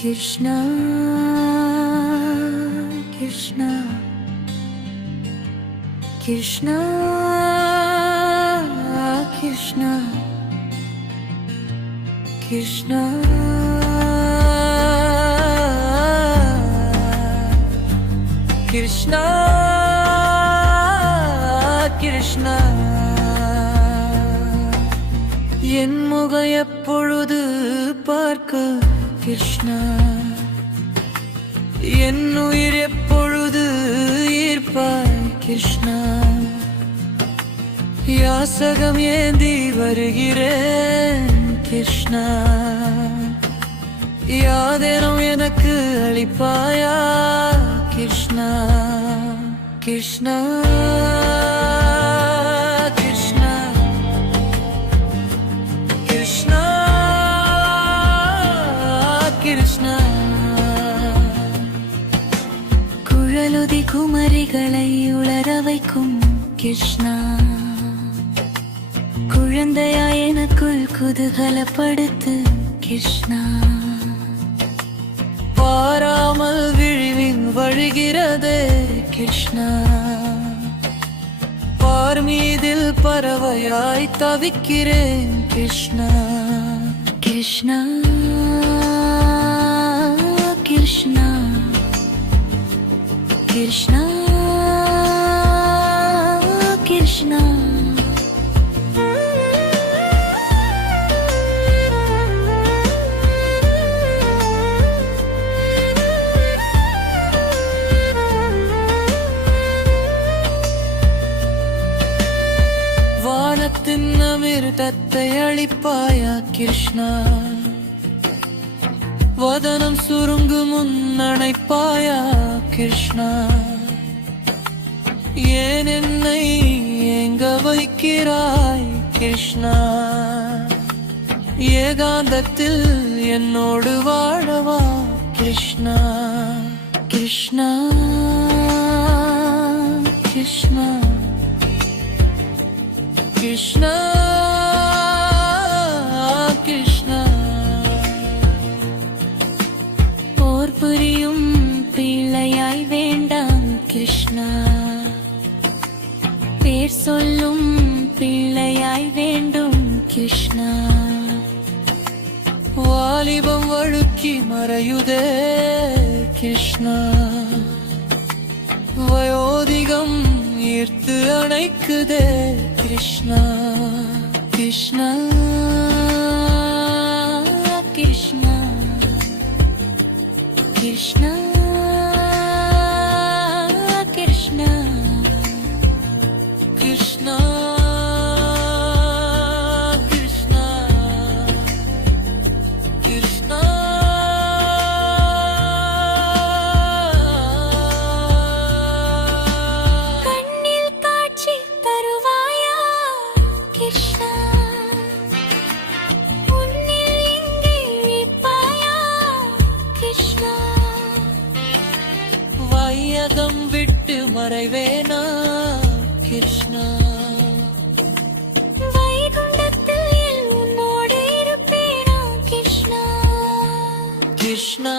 Krishna Krishna Krishna Krishna Krishna Krishna Krishna என் முகம் எப்பொழுது பார்க்க கிருஷ்ணா, என் உயிர் எப்பொழுது ஈர்ப்பாய் கிருஷ்ணா, யாசகம் ஏந்தி வருகிறேன் கிருஷ்ணா, யாதேனும் எனக்கு அளிப்பாயா கிருஷ்ணா. கிருஷ்ணா கிருஷ்ணா கிருஷ்ணா கிருஷ்ணா குழலுதி குமரிகளை உளர வைக்கும் கிருஷ்ணா, குழந்தையா எனக்குள் குதூகலப்படுத்து கிருஷ்ணா, பாராமல் விழிவின் வழிகிறதே கிருஷ்ணா, பார் மீதில் பறவையாய் தவிக்கிறேன் கிருஷ்ணா. கிருஷ்ணா கிருஷ்ணா கிருஷ்ணா கிருஷ்ணா வானத்தின் அமிர்தத்தை அளிப்பாயா கிருஷ்ணா, வதனம் சுருங்கும் முன்னணைப்பாயா கிருஷ்ணா, ஏன் என்னை எங்க வைக்கிறாய் கிருஷ்ணா, ஏகாந்தத்தில் என்னோடு வாழவா கிருஷ்ணா. கிருஷ்ணா கிருஷ்ணா கிருஷ்ணா கிருஷ்ணா போர் புரியும் பிள்ளையாய் வேண்டாம் கிருஷ்ணா, பேர் சொல்லும் பிள்ளையாய் வேண்டும் கிருஷ்ணா, வாலிபம் வழுக்கி மறையுதே கிருஷ்ணா, வயோதிகம் ஈர்த்து அணைக்குதே கிருஷ்ணா. கிருஷ்ணா கிருஷ்ணா கிருஷ்ணா கிருஷ்ணா கிருஷ்ணா கிருஷ்ணா கிருஷ்ணா கண்ணில் காட்சி தருவாயா கிருஷ்ணா, உன்னில் இங்கே இருப்பாயா கிருஷ்ணா, வையகம் விட்டு மறைவேனா கிருஷ்ணா, வைகுண்டத்தில் உன்னோடு இருப்பேனா கிருஷ்ணா. கிருஷ்ணா